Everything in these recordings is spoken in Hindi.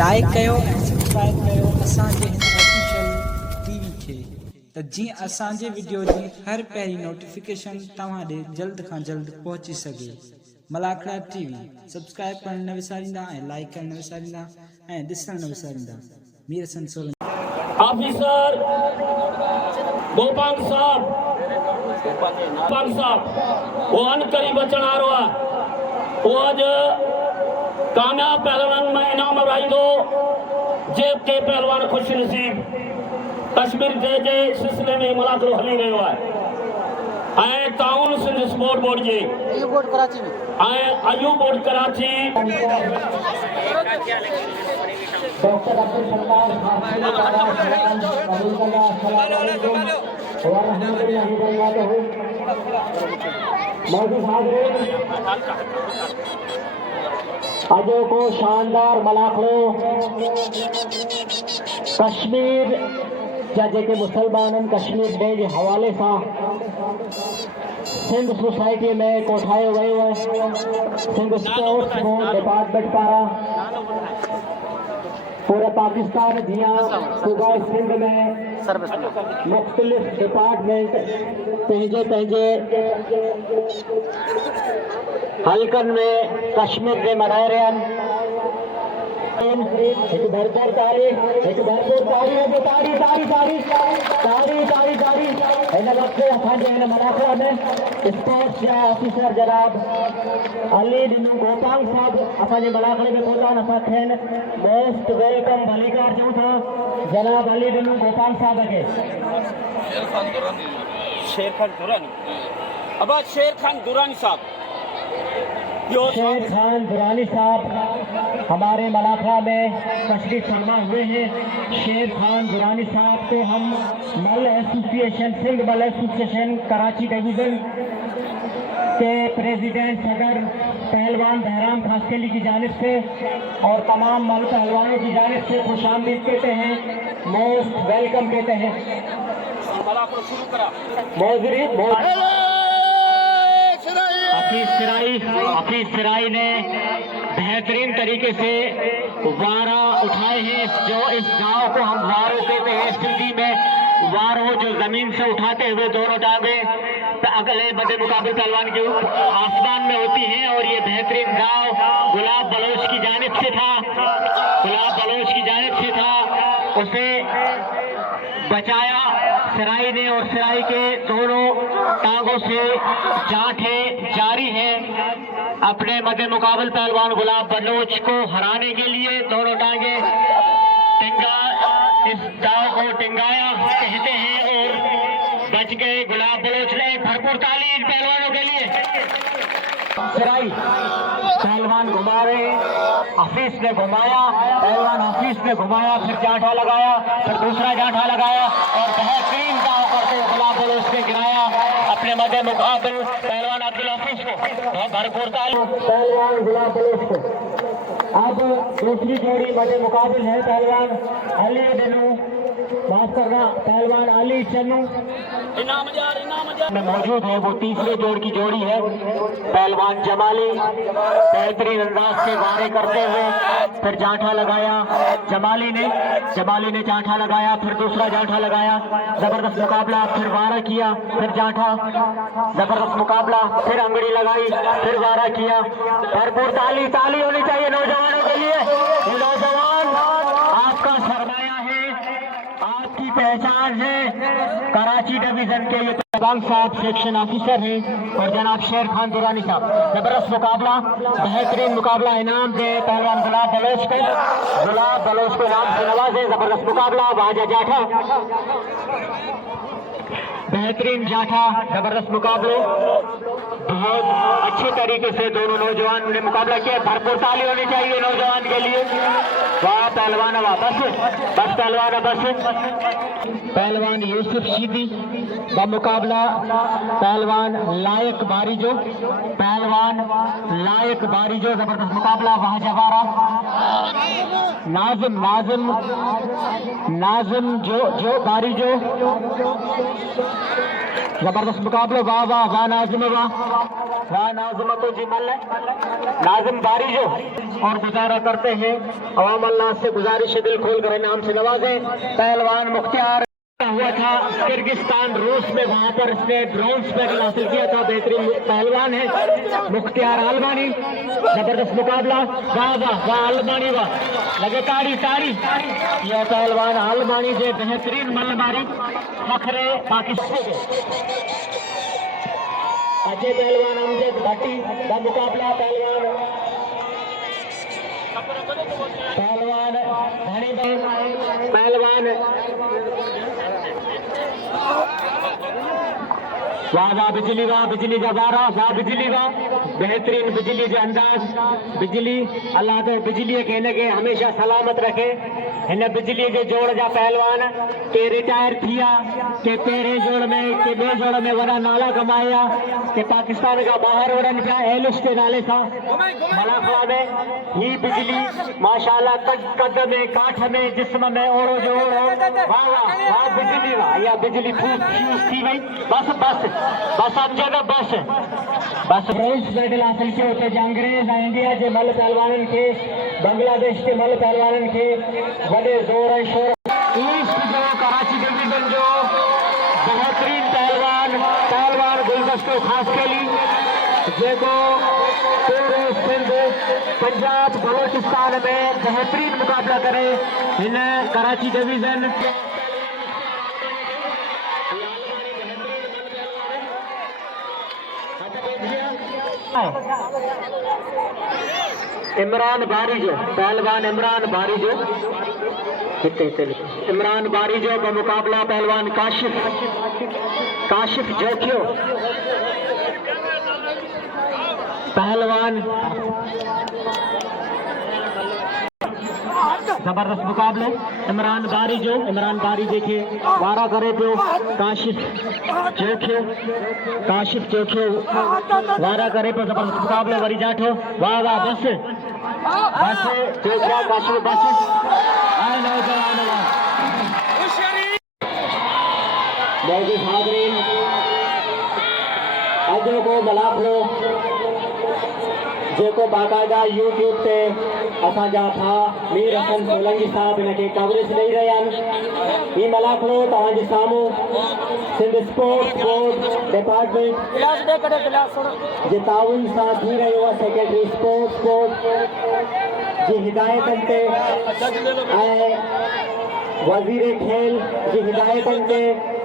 लाइक कयो ऐं सब्सक्राइब कयो असांजे हिन ऑफिशियल टीवी खे त जीअं असांजे वीडियो जी हर पहिरीं नोटिफिकेशन तव्हां ॾे जल्द खां जल्द पहुची सघे। मलाखड़ा टीवी सब्सक्राइब करण न विसारींदा ऐं लाइक करण न विसारींदा ऐं ॾिसण न विसारींदा। मीर हसन सोलंकी ऑफिसर गोपाल साहब वो अनकरी बचण वारो आहे। वो अॼु कामयाब पहलवान में इनाम वराईंदो जेके पहलवान खुश नसीब कश्मीर जे सिलसिले में मुलाक़ात हली रहियो आहे ऐं ताउन सिंध स्पोर्ट बोर्ड जे अयूब बोर्ड कराची डॉक्टर अब्दुल सत्तार अजो को शानदार मलाखड़ो कश्मीर जा जेके मुसलमान कश्मीर डे के हवाले से सिंध सोसाइटी में कोठायो वियो है। सिंध स्पोर्ट्स बोर्ड डिपार्टमेंट पारा पूरे पाकिस्तान दिया सूबा सिंध में मुख्तलिफ डिपार्टमेंट पंहिंजे पंहिंजे हलकन में कश्मीर में मनाए रहे हैं। एक भरपूर तारी तारी तारी तारी तारी तारी तारी इन वक्त असांजे हिन मलाखड़ा में स्पोर्ट्स जा ऑफिसर जनाब अली डिनू गोपाल साहब असांजे मलाखड़े में पहुंचा असांखे मोस्ट वेलकम भलीकार चऊं था जनाब अली डिनू गोपाल साहब के। शेर खान दुरानी साहब शेर खान दुरानी साहब हमारे मलाखड़ा में तशरीफ फरमा हुए हैं। शेर खान दुरानी साहब को हम मल एसोसिएशन सिंध मल एसोसिएशन कराची डिवीज़न के प्रेसिडेंट सदर पहलवान बहराम खासकेली की जानिब से और तमाम मल पहलवानों की जानिब से खुशामदीद कहते हैं, मोस्ट वेलकम कहते हैं। हफीज सिराई ने बेहतरीन तरीके से वारा उठाए हैं। जो इस गांव को हम वारो कहते हैं सिंधी में वारो, जो जमीन से उठाते हुए दोनों टांगे अगले बड़े मुकाबले पहलवान के आसमान में होती हैं। और ये बेहतरीन गांव गुलाब बलोच की जानिब से था, उसे बचाया सिराई ने और सिराई के दोनों टांगों से जांठें जारी है अपने मध्य मुकाबल पहलवान गुलाब बलोच को हराने के लिए। दोनों टांगे इस दाव को टिंगाया कहते हैं और बच गए गुलाब बलोच ने। भरपूर ताली इन पहलवानों के लिए। सिराई पहलवान घुमा रहे, हफीज ने घुमाया, पहलवान हफीज ने घुमाया, फिर जांठा लगाया, फिर दूसरा जांठा लगाया और बेहतरीन दाव करते गुलाब बलोच ने गिराया अपने मध्य मुकाबल पहलवान अब्दुल हफीज को। भरपूर ताली पहलवान गुलाब बलोच को। अब दूसरी जोड़ी मध्य मुकाबल है पहलवान अली डिनू, माफ करना पहलवान अली चन्नू में मौजूद है। वो तीसरे जोड़ की जोड़ी है पहलवान जमाली बेहतरीन अंदाज से वारे करते हुए फिर जांठा लगाया जमाली ने जांठा लगाया, फिर दूसरा जांठा लगाया, जबरदस्त मुकाबला, फिर वारा किया, फिर जांठा, जबरदस्त मुकाबला, फिर अंगड़ी लगाई, फिर वारा किया। भरपूर ताली होनी चाहिए नौजवानों के लिए। ये नौजवान आपका सरमाया है, आपकी पहचान है। कराची डिवीजन के ये पहलवान साहब सेक्शन ऑफिसर हैं और जनाब शेर खान दुरानी साहब। जबरदस्त मुकाबला, बेहतरीन मुकाबला, इनाम दे पहलवान गुलाब बलोच को इनाम से नवाजे। जबरदस्त मुकाबला, वाजा जाठा, बेहतरीन जाठा, जबरदस्त मुकाबले, बहुत अच्छे तरीके से दोनों नौजवान ने मुकाबला किया। भरपूर ताली होनी चाहिए नौजवान के लिए। वाह पहलवान, बस पहलवान, पहलवान यूसुफ शीदी मुकाबला पहलवान लायक बारिजो, जबरदस्त मुकाबला, वहां जवारा नाजिम जो बारिजो जबरदस्त मुकाबले, वाह वाह वाह नाजिम, वाह नाजिम तो जी मल नाजिम बारिजो। और गुजारा करते हैं अवाम अल्लाह से गुजारिश है, दिल खोल कर इनाम से नवाजे। पहलवान मुख्तियार हुआ था किर्गिस्तान रूस में, वहां पर इसने ब्रॉन्ज मेडल हासिल किया था। बेहतरीन पहलवान है मुख्तियार आलमानी। जबरदस्त मुकाबला, वाह वाह वाह आलमानी, वाह लगे ताड़ी ताड़ी। यह पहलवान आलमानी जो बेहतरीन मल्लबारी फखरे पाकिस्तान के अजय पहलवान अमजद भट्टी का मुकाबला। पहलवान वाह वाह बिजली, वाह बिजली का बारा, वाह बिजली का बेहतरीन बिजली जो अंदाज। बिजली अल्लाह तो बिजली के हिन खे हमेशा सलामत रखे। हिन बिजली जे जोड़ जा पहलवान के रिटायर थिया, के पहिरें जोड़ में के ॿिए जोड़ में वॾा नाला कमाया, के पाकिस्तान खां ॿाहिरि वञनि पिया एलिश के नाले सां मलाखला में। ही बिजली माशाल्लाह कद में काठ में जिस्म में ओड़ो जो ओड़ो। वाह वाह वाह बिजली, वाह इहा बिजली फ्यूज थी वई। बस बस बस अमजद बस बस। ब्रॉन्ज मेडल हासिल किया हुते अंग्रेज ऐं इंडिया जे मल पहलवाननि खे, बांग्लादेश के मल पहलवाननि खे वॾे ज़ोर ऐं शोर। ईस्ट जो कराची डिवीजन जो बेहतरीन पहलवान गुलदस्तो ख़ासि खेली, जेको पूरे सिंध पंजाब बलोचिस्तान में बेहतरीन मुकाबला करे। हिन कराची डिवीजन इमरान बारिजो, पहलवान इमरान बारिजो, इमरान बारिजो का मुकाबला पहलवान काशिफ जोखियो। पहलवान जबरदस्त मुकाबले, इमरान बारिजो के वारा करे पियो काशिफ जोखियो वारा करे पियो। जबरदस्त मुकाबले वरी जाठो, वाह वाह बस बस जोखिया काशिफ बस। मौजूद हाज़रीन अॼु को मलाखड़ो जेको बाक़ायदा यूट्यूब ते असांजा भाउ मीर हसन सोलंकी साहब इनके कवरेज ॾेई रहिया आहिनि। ही मलाखड़ो तव्हांजे साम्हूं सिंध स्पोर्ट्स बोर्ड डिपार्टमेंट जे ताउन सां थी रहियो आहे। सेक्रेटरी स्पोर्ट्स बोर्ड जी हिदायतनि ते ऐं वज़ीर खेल जी हिदायतनि ते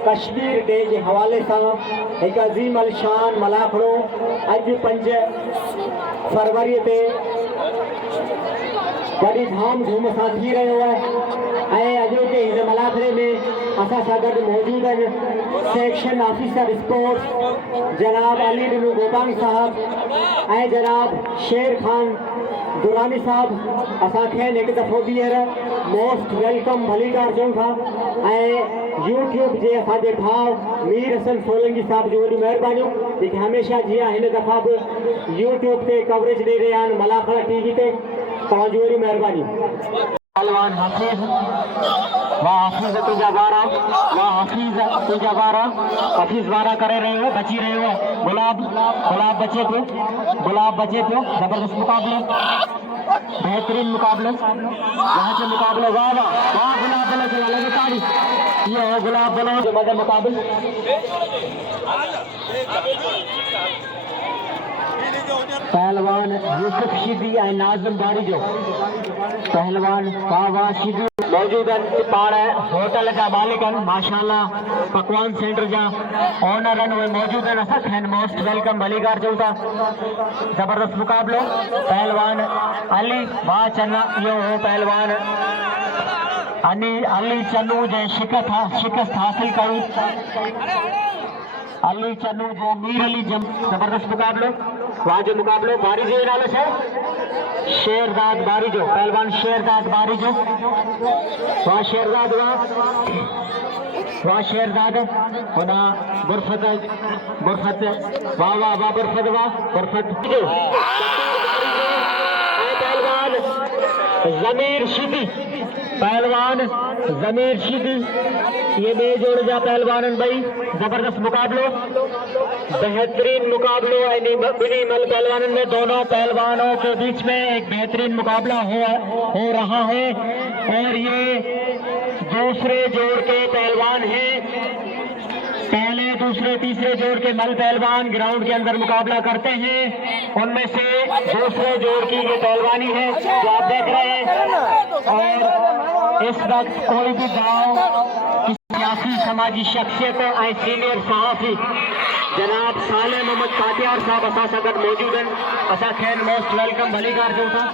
कश्मीर डे जे हवाले सां हिकु अज़ीम अल शान मलाखड़ो अॼु 5 फरवरी ते बड़ी धाम धूम सां थी रहियो आहे। ऐं अॼु जे हिन मलाखड़े में असां सां गॾु मौजूदु आहिनि सेक्शन ऑफिसर स्पोर्ट्स जनाब अली बिन गोपानी साहब ऐं जनाब शेर खान दुरानी साहब। असांखे हिकु दफ़ो ॿीहर मोस्ट वेलकम भलीकार चऊं था। ऐं यूट्यूब जे असांजे भाउ मीर हसन सोलंकी साहब जी वॾी महिरबानियूं, जेके हमेशह जीअं हिन दफ़ा बि यूट्यूब ते कवरेज ॾेई रहिया आहिनि मलाखड़ा टीवी ते। तव्हांजी वॾी महिरबानी। पहलवान हफीज़, वाह हफीज़ तुंहिंजा वारा, वाह हफीज़ तुंहिंजा वारा। हफीज़ वारा करे रहियो हो, बची रहियो हो। गुलाब बचे पियो। जबरदस्त मुकाबले, बेहतरीन मुकाबले, यहाँ से मुकाबले। वाह वाह वाह गुलाब बलो चला लगे ताड़ी। ये है गुलाब बलो जो मदर मुकाबले। पहलवान यूसुफ शीदी ऐं नाज़िम बारिजो, पहलवान वाह शीदी मौजूद आहिनि। पाण होटल जा मालिक आहिनि माशाल्लाह, पकवान सेंटर जा ओनर आहिनि, उहे मौजूद आहिनि। असां मोस्ट वेलकम भलीकार चऊं था। जबरदस्त मुकाबलो, पहलवान अली वाह चन्ना, इहो हो पहलवान अली चन्नू जे शिकस्त हासिल कई। अली चन्नू जो मीर अली जबरदस्त मुकाबलो, वाह मुकाबलो। बारिजो नाले से शेरजाद बारिजो, पहलवान शेरजाद बारिजो, वाह शेरजाद वाह शेरजाद होना गुरफत वाह वाह वाह गुरफत पहलवान जमीर शीदी पहलवान जमीर शीदी, ये बेजोड़ जा पहलवान भाई, जबरदस्त मुकाबलो, बेहतरीन मुकाबलो मल पहलवान में, दोनों पहलवानों के बीच में एक बेहतरीन मुकाबला हो रहा है। और ये दूसरे जोड़ के पहलवान हैं, पहले दूसरे तीसरे जोड़ के मल पहलवान ग्राउंड के अंदर मुकाबला करते हैं, उनमें से दूसरे जोड़ की ये पहलवानी है जो आप देख रहे हैं। और इस वक्त कोई भी गाँव सियासी समाजी शख्सियत और सीनियर सहाफ़ी जनाब साले मोहम्मद काटियार साहब असा सगत मौजूद हैं, असा खैर मोस्ट वेलकम भलीकार जो था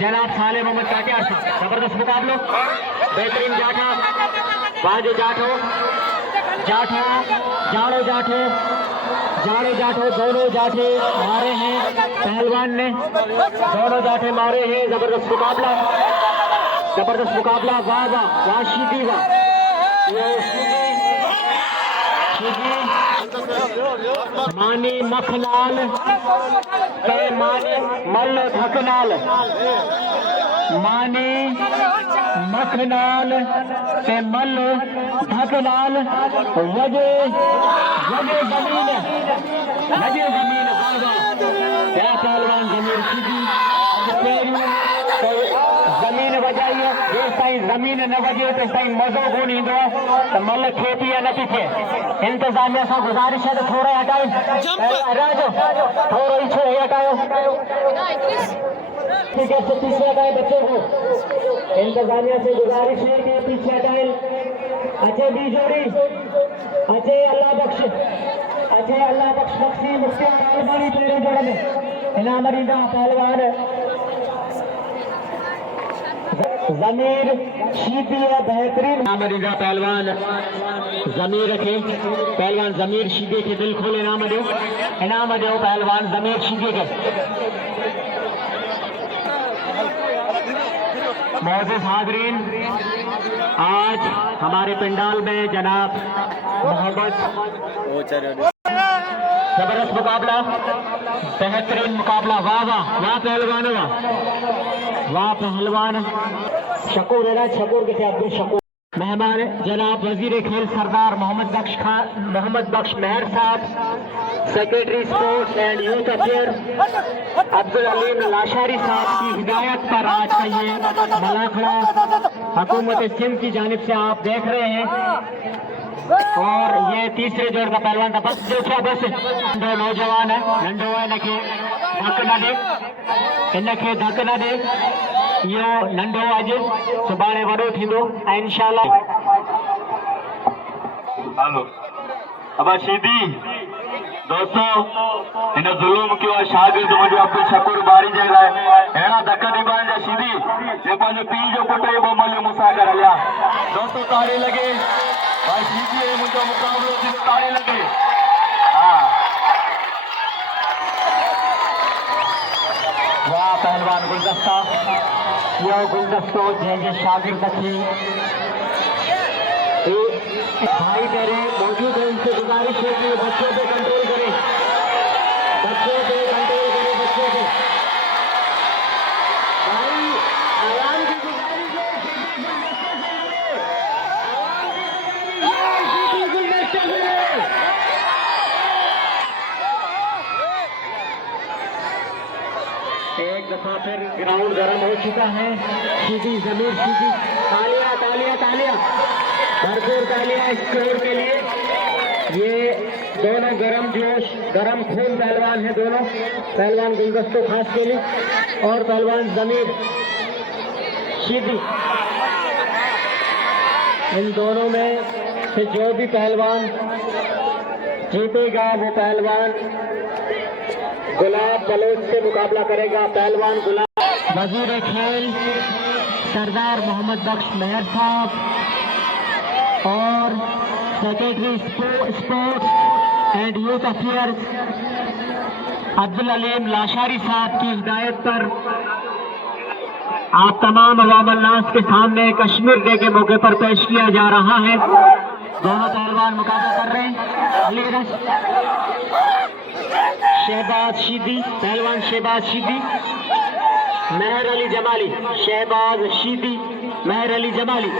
जनाब साले मोहम्मद काटियार साहब। जबरदस्त मुकाबलो, बेहतरीन जाठा बाजू जाठो जाठो जाड़ो जाठो जाड़ो जाठो, दोनों जाठे मारे हैं पहलवान ने, दोनों जाठे मारे हैं। जबरदस्त मुकाबला, जबरदस्त मुकाबला, वाह वाह वाह शीदी वाह, मानी मखनाल मानी मल धकनाल, मानी मखनाल से मल धकनाल, वजे वजे जमीन वजे जमीन क्या पहलवान जमीन सीधी जमीन वजाइए, जेस ताईं जमीन न वजे तेस ताईं मज़ो कोन ईंदो, त मल खेती न थी थिए। इंतजामिया सां गुज़ारिश है तो थोड़ा हटायो, थोड़ो ही छो हटायो, ठीक है, पीछे हटाए बच्चों को। इंतजामिया से गुजारिश है कि पीछे हटाए। अच्छे बी जोड़ी, अच्छे अल्लाह बख्श, अच्छे अल्लाह बख्श बख्शी मुफ्ती पहलवानी तेरे जोड़े में इनाम रीदा पहलवान जमीर शीदी है, बेहतरीन इनाम रीदा पहलवान जमीर के पहलवान जमीर शीदी के दिल खोले इनाम दो पहलवान जमीर शीदी के। मौजूद हाजरीन, आज हमारे पंडाल में जनाब मोहम्मद जबरदस्त मुकाबला, बेहतरीन मुकाबला, वाह वाह वाह पहलवान, वाह पहलवान। शकूर है ना, शकूर के अब्दुल शकूर। मेहमान जनाब वजीर खेल सरदार मोहम्मद बख्श मेहर साहब, secretary sports and youth affair Abdul Aleem Lashari साहब की हिदायत पर आज का ये मलाखड़ा हुकूमत सिंध की जानिब से आप देख रहे हैं। और ये तीसरे जोड़ का पहलवान था, बस देखो बस दो नौजवान है, नंढो है, इनके धक न दे, इनके धक न दे, यो नंढो अॼु सुभाणे वॾो थींदो ऐं इंशाअल्लाह। हेलो अब शीदी दोस्तों, इन जुलूम किया शागिर्द मुझे अब्दुल शकूर बारी जे लाइ अहिड़ा धक ॾिबाइण जा शीदी जो पंहिंजे पीउ जो पुट बि मलियो मूंसां करे हलिया। दोस्तों ताड़ी लॻे भाई, शीदी मुंहिंजो मुक़ाबिलो थी, ताड़ी लॻे। हाँ वाह पहलवान गुलदस्ता, यो गुलदस्तो जैसे शागिर्द थे भाई मेरे मौजूद है, इनसे गुजारिश है कि बच्चों पे कंट्रोल करें, बच्चों पे कंट्रोल करें, बच्चों पे भाई आराम की गुजारिश है, एक दफा फिर ग्राउंड गर्म हो चुका है। सीधी जमीर सीधी, तालियां तालियां तालियां, भरपूर तालियां इस स्कोर के लिए। ये दोनों गरम जोश गरम खून पहलवान है, दोनों पहलवान गुलदस्तों खास के लिए और पहलवान जमीर सीधी। इन दोनों में से जो भी पहलवान जीतेगा वो पहलवान गुलाब बलोच से मुकाबला करेगा। पहलवान गुलाब वजीर खेल सरदार मोहम्मद बख्श मेहर साहब और secretary sports and youth affairs Abdul Aleem Lashari साहब की हिदायत पर आप तमाम अवाम नास के सामने कश्मीर डे के मौके पर पेश किया जा रहा है। दोनों पहलवान मुकाबला कर रहे हैं। अली शहबाज शीदी, पहलवान शहबाज शीदी मेहर अली जमाली, शहबाज शीदी, मेहर अली जमाली,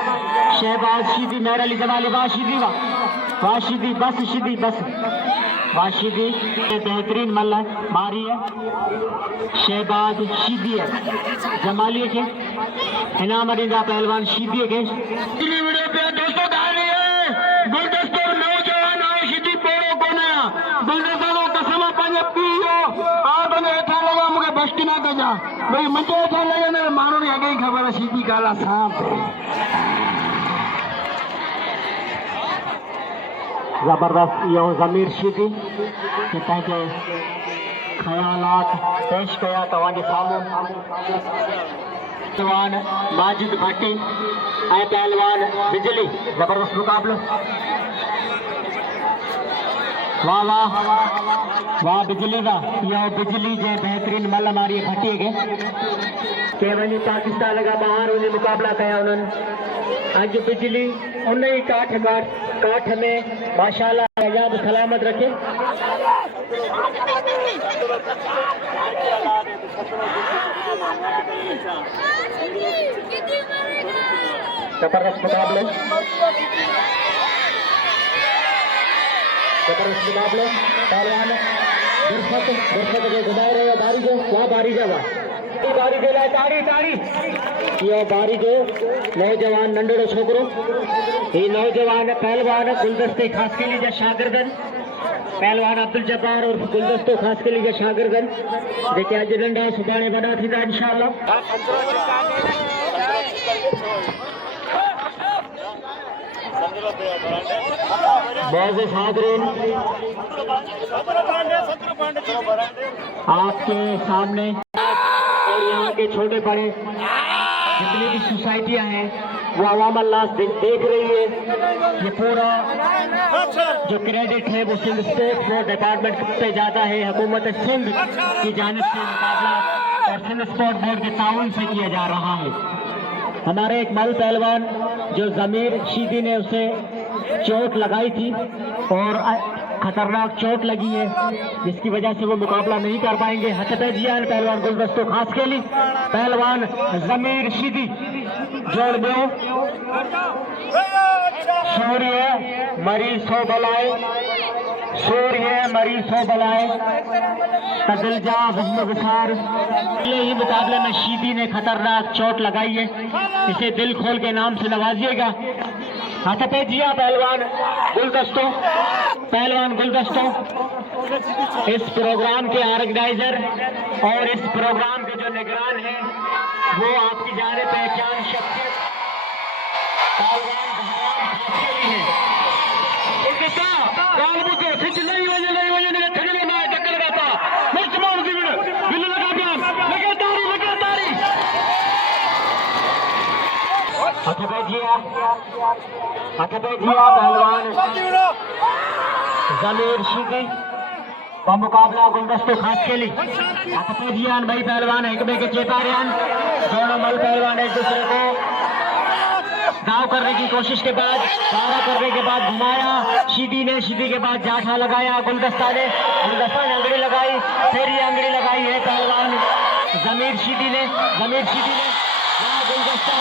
शहबाज शीदी, मेहर अली जमाली, वाशीदी वाशीदी बस शीदी बस वाशीदी बेहतरीन मल्ला मारी है, शहबाज शीदी है जमाली के इनाम अड़ींदा पहलवान शीदी के वीडियो पे दोस्तों गाने गुलदस्तो नौजवान आओ शीदी पोड़ो कोना गुलदस्तो कसम पंहिंजे पीओ आ बने हेठा लगा मूंखे बस्ती ना कजा भई मुंहिंजे हेठा लगे न माण्हू खे अॻे ई ख़बर आहे शीदी काला सांप जबरदस्त यो ज़मीर शीदी के पंहिंजे ख़यालात पेश कया तव्हांजे साम्हूं पहलवान माजिद भट्टी ऐं पहलवान बिजली जबरदस्त मुकाबलो वाह वाह वाह बिजली का यो बिजली जे बेहतरीन मल मारी भट्टी के वही पाकिस्तान का बाहर उन मुकाबला कया उन्होंने अज बिजली उन ही काठ में माशाल्लाह आजाद सलामत रखे जबरदस्त मुकाबले पहलवान गुरफत के घुमाए रहे बारी जो वाह बारी जा बारी जे लाइ ताड़ी ताड़ी यो बारी जो नौजवान नंढड़ो छोकरो ही नौजवान पहलवान गुलदस्ते खासकेली जा शागिर्दन पहलवान अब्दुल जब्बार और गुलदस्तो खासकेली जा शागिर्दन जेके अज नंढा सुभाणे वॾा थींदा इंशाअल्लाह बहुत हाज़रीन आपके सामने और यहाँ के छोटे बड़े जितनी भी सोसाइटियाँ हैं वो अवाम अल्लाह देख रही है। ये पूरा जो क्रेडिट है वो सिंध स्पोर्ट्स बोर्ड डिपार्टमेंट पे जाता है, हुकूमत सिंध की जानिब से मुकाबला और सिंध स्पोर्ट्स बोर्ड के ताउन से किया जा रहा है। हमारे एक मल पहलवान जो ज़मीर शीदी ने उसे चोट लगाई थी और खतरनाक चोट लगी है जिसकी वजह से वो मुकाबला नहीं कर पाएंगे। हथपे जियान पहलवान गुलदस्तो खासकेली पहलवान ज़मीर शीदी जोड़ दो सूर्य मरीज हो बलाए सूर्य मरीज हो बलाए तदिल जा वहम विसार। ही मुकाबले में शीदी ने खतरनाक चोट लगाई है, इसे दिल खोल के नाम से नवाजिएगा। हाथ पे जिया पहलवान गुलदस्तो इस प्रोग्राम के ऑर्गेनाइजर और इस प्रोग्राम के जो निगरान हैं वो आपकी जाने पहचान शख्सियत पहलवान है। पहलवान ज़मीर शीदी का मुकाबला गुलदस्तो खासकेली हथपेजियान भाई पहलवान एक बे के चेतारियान दोनों मल पहलवान एक दूसरे को दाव करने की कोशिश के बाद घुमाया शीदी के बाद जाठा लगाया गुलदस्ता ने अंगड़ी लगाई, फिर ये अंगड़ी लगाई है पहलवान ज़मीर शीदी ने गुलदस्ता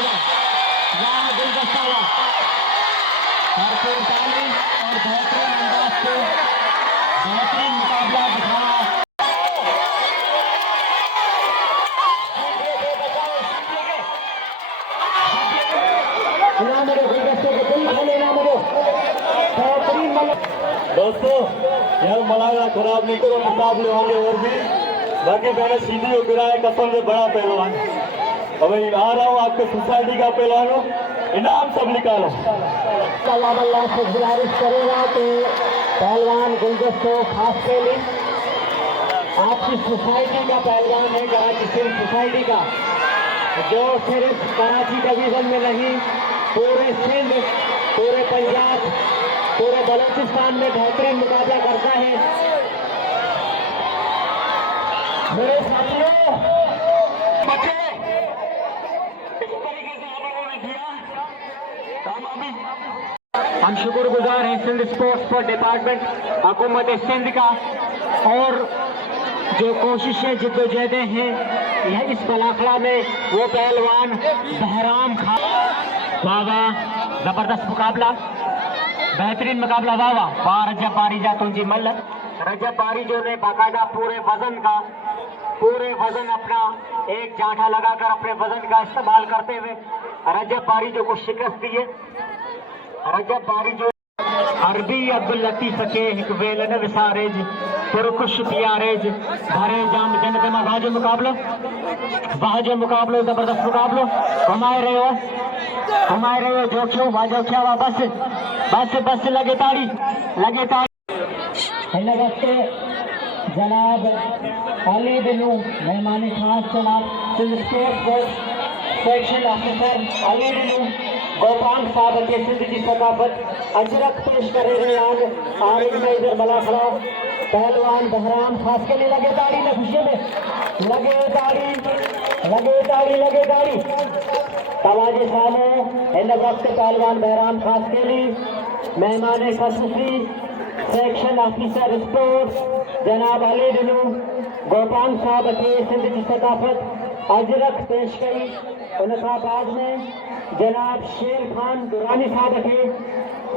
भरपूर ताली और बेहतरीन अंदाज से बेहतरीन मुकाबला दिखाया। दोस्तों यार मलाया खराब नहीं करो, मुकाबले होंगे और भी बाकी मैंने सीधी हो गिरा है कसम से बड़ा पहलवान। अब आ रहा हूँ आपके सोसाइटी का पहलवानों इनाम सब निकालो। अल्लाह से गुजारिश करेगा तो पहलवान गुलदस्तो खासकेली आपकी सोसाइटी का पहलवान है, कराची सिर्फ सोसाइटी का जो सिर्फ कराची डिवीजन में नहीं पूरे सिंध, पूरे पंजाब, पूरे बलूचिस्तान में बेहतरीन मुकाबला करता है। मेरे साथियों बच्चे हम शुक्रगुजार हैं सिंध स्पोर्ट्स बोर्ड डिपार्टमेंट हुकूमत सिंध का और जो कोशिशें जिद्दोजहदें हैं यह इस मलाखड़ा में वो पहलवान बहराम खान। वाह वाह, जबरदस्त मुकाबला, बेहतरीन मुकाबला। वाह वाह वाह, रजब बारीजा तुंजी मल्ल। रजब बारीजो ने बाकायदा पूरे वजन अपना एक जांठा लगाकर अपने वजन का इस्तेमाल करते हुए रजब बारीजो को शिकस्त दी है। रजब बारीजो अरबी अब्दुल लतीफ के एक वेलन विसारेज पुरकुश पियारेज भरे जाम जन्नत में वाजो मुकाबलो, जबरदस्त मुकाबलो। घुमाए रहे हो जो क्यों वाजो क्या हुआ, बस लगे ताड़ी। इन वक्त जनाब अली बिनू मेहमान खास जनाब sports section officer Ali Binu Gopal साहब के सिंध की सकाफत अजरक पेश कर रहे हैं। आरिफ में इधर मलाखड़ा पहलवान बहराम खास के लिए लगे ताड़ी में खुशी में लगे ताड़ी तवाजे सामने। इन वक्त पहलवान बहराम खास के लिए मेहमान खसूसी सेक्शन ऑफिसर स्पोर्ट्स जनाब अली बिनू गोपाल साहब के सिंध की सकाफत अजरक पेश कई। उनका बाद में जनाब शेर खान दुरानी साहब के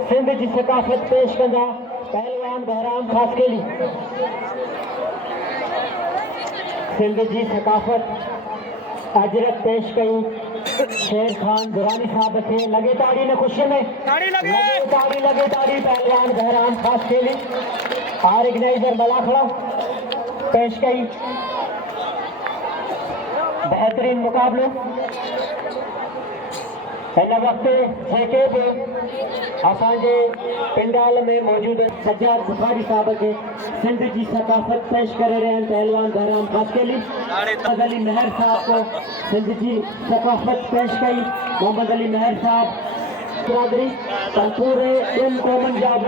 सिंध की सकाफत पेश कंदा पहलवान बहराम खास के लिए सिंध की सकाफत अजरक पेश कई। शेर खान दुरानी साहब के लगे ताड़ी ने खुशी में लगे ताड़ी पहलवान बहराम खास के लिए ऑर्गेनाइजर मलाखड़ा पेश कई। बेहतरीन मुकाबलो हिन वक्त जेके भी असांजे पिंडाल में मौजूद सज्जाद बुखारी साहब के सिंध की सकाफत पेश करे रहे हैं पहलवान बहराम खास के लिए। मोहम्मद अली महर साहब को सिंध की सकाफत पेश कई। मोहम्मद अली महर साहब बिरादरी पूरे इन कौमन जाब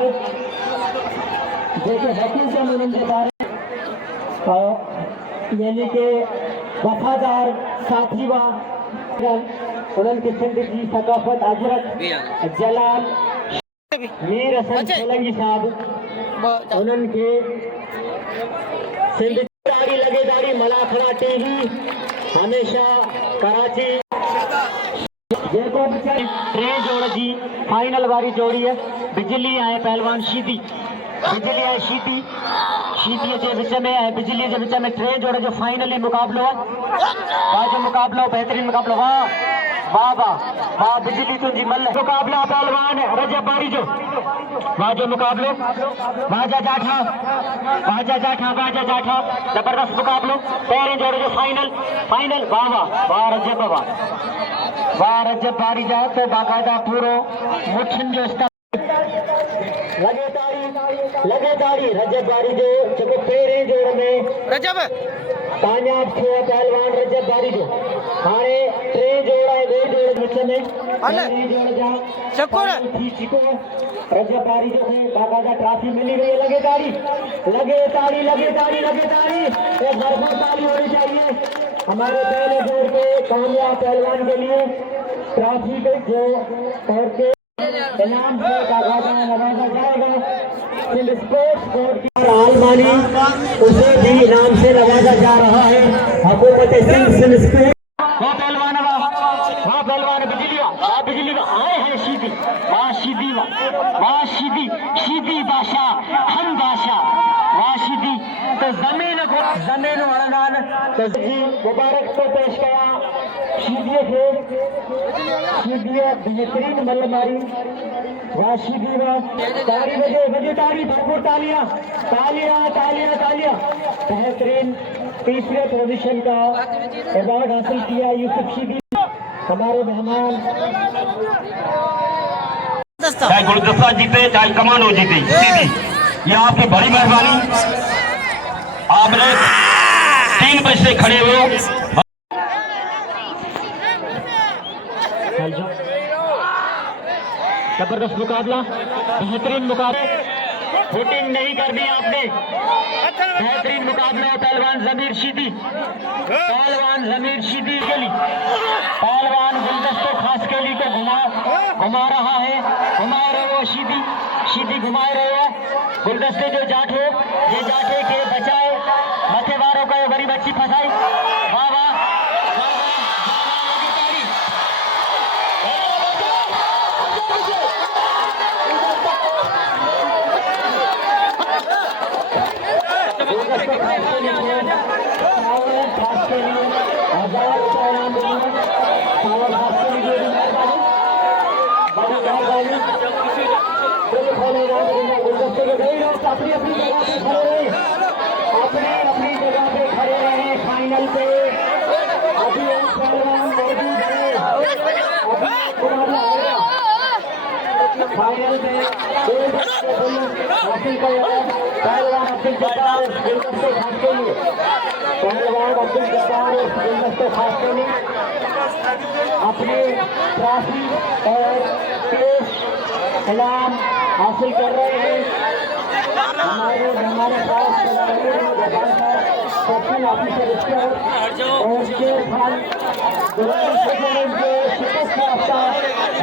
जेके हकीकत उन्हनि जे बारे यानी कि वफादार साथी हुआ उन्हनि खे सिंध जी सकाफत अजरक जलाल मीर हसन सोलंकी साहब उन्हनि खे सिंध दाड़ी लगे दाड़ी मलाखड़ा टीवी हमेशा कराची जेको बि टे जोड़ जी फाइनल वारी जोड़ी है बिजली है पहलवान शीदी शीदी के विच में है बिजली के विच में टे जोड़ जो फाइनली मुकाबलो है। वाह मुकाबलो बेहतरीन मुकाबलो। वाह बिजली तुझी मल मुकाबला पहलवान रजब बारीजो वाजो मुकाबलो वाजा जाठा जबरदस्त मुकाबलो पहले जोड़ जो फाइनल वाह रजब बारीजा तो बाकायदा पूरो मुठन जो लगे ताड़ी रजब बारीजो जो पहिरें जोड़ में रजब कामयाब थियो पहलवान रजब बारीजो। हाणे टे जोड़ है दो जोड़ विच में टे जोड़ जा चकोर थी चिको रजब बारीजो खे बाकायदा ट्रॉफी मिली गई। लगे ताड़ी तो भरपूर ताली होनी चाहिए हमारे पहले जोड़ के कामयाब पहलवान के लिए। ट्रॉफी के जो और के इनाम से नवाजा जाएगा। सिंध स्पोर्ट्स बोर्ड की आलमानी उसे भी इनाम से नवाजा जा रहा है। हुकूमत सिंध स्पोर्ट्स पहलवान बिजली आए हैं शीदी बादशाह हम बादशाह शीदी तो जमीन वणंदान तो जी मुबारक तो पेश कया शीदी बेहतरीन मल मारी शीदी ताली बजे ताली भरपूर तालियां बेहतरीन तीसरे पोजीशन का अवार्ड हासिल किया यूसुफ शीदी हमारे मेहमान। चाहे गुलदस्ता जीते चाहे कमानो जीते ये आपकी बड़ी मेहरबानी। आपने 3 बजे से खड़े हो। जबरदस्त मुकाबला बेहतरीन मुकाबला शूटिंग नहीं करनी आपने। बेहतरीन मुकाबला पहलवान जमीर शीदी के लिए पहलवान गुलदस्ते खास के लिए को घुमा रहा है। घुमा रहे हो शीदी घुमा रहे हो गुलदस्ते जो जाठे के बचाए मछेवारों को गरीब बच्ची फंसाई। वाह वाह अपनी अपनी जगह पे खड़े रहे। फाइनल पे अभी एक पहलवान मौजूद है। फाइनल में हासिल कर रहे हैं पहलवान अब्दुल जब्बार गुलदस्ते खास के लिए। पहलवान अब्दुल जब्बार गुलदस्ते खास के लिए अपने ट्रॉफी और केस इनाम हासिल कर रहे हैं। हमारे पास सेक्शन ऑफिसर और शेर खान शिकस्त याफ्ता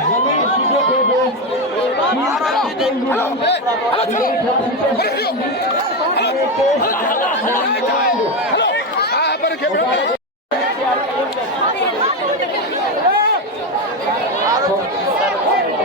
जमीन सीधे पे दो